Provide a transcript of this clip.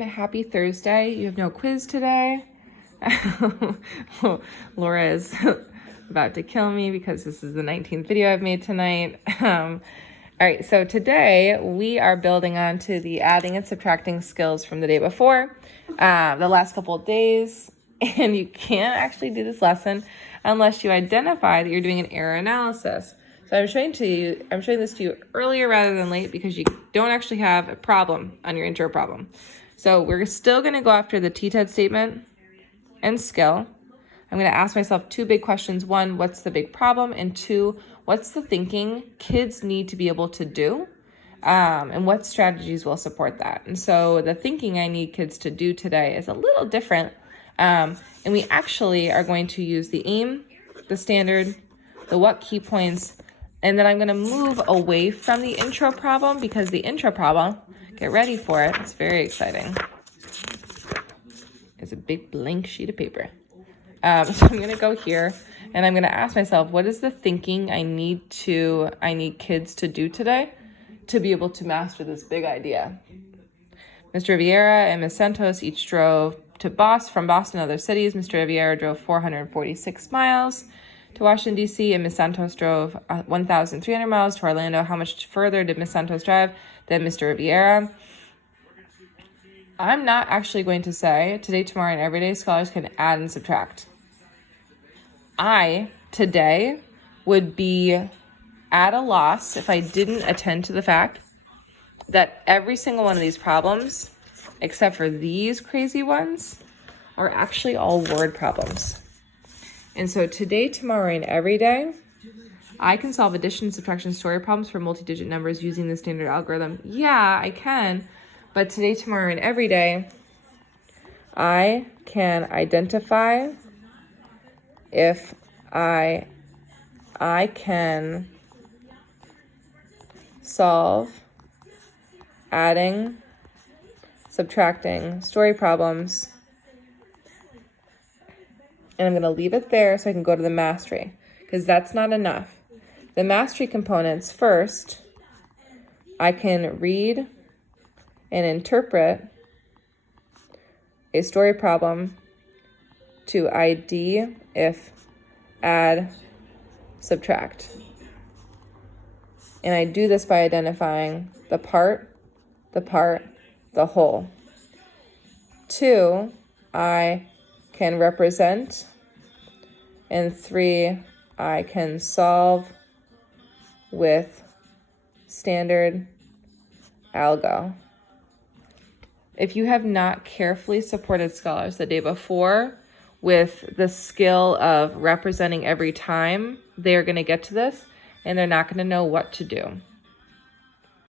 Happy Thursday. You have no quiz today. Laura is about to kill me because this is the 19th video I've made tonight. All right, so today we are building on to the adding and subtracting skills from the day before, the last couple of days, and you can't actually do this lesson unless you identify that you're doing an error analysis. So I'm showing this to you earlier rather than late because you don't actually have a problem on your intro problem. So we're still going to go after the TTED statement and skill. I'm going to ask myself two big questions. One, what's the big problem? And two, what's the thinking kids need to be able to do? And what strategies will support that? And so the thinking I need kids to do today is a little different. And we actually are going to use the aim, the standard, the what key points, and then I'm going to move away from the intro problem because the intro problem, get ready for it, it's very exciting. It's a big blank sheet of paper. So I'm going to go here and I'm going to ask myself, what is the thinking I need kids to do today to be able to master this big idea? Mr. Vieira and Ms. Santos each drove from Boston and other cities. Mr. Vieira drove 446 miles to Washington, D.C., and Ms. Santos drove 1,300 miles to Orlando. How much further did Ms. Santos drive than Mr. Vieira? I'm not actually going to say today, tomorrow, and every day scholars can add and subtract. I, today, would be at a loss if I didn't attend to the fact that every single one of these problems, except for these crazy ones, are actually all word problems. And so today, tomorrow, and every day, I can solve addition, subtraction, story problems for multi-digit numbers using the standard algorithm. Yeah, I can. But today, tomorrow, and every day, I can identify if I can solve adding, subtracting, story problems. And I'm going to leave it there so I can go to the mastery because that's not enough. The mastery components first, I can read and interpret a story problem to ID if add, subtract. And I do this by identifying the part, the whole. 2, I can represent, and 3, I can solve with standard algo. If you have not carefully supported scholars the day before with the skill of representing every time, they're going to get to this and they're not going to know what to do.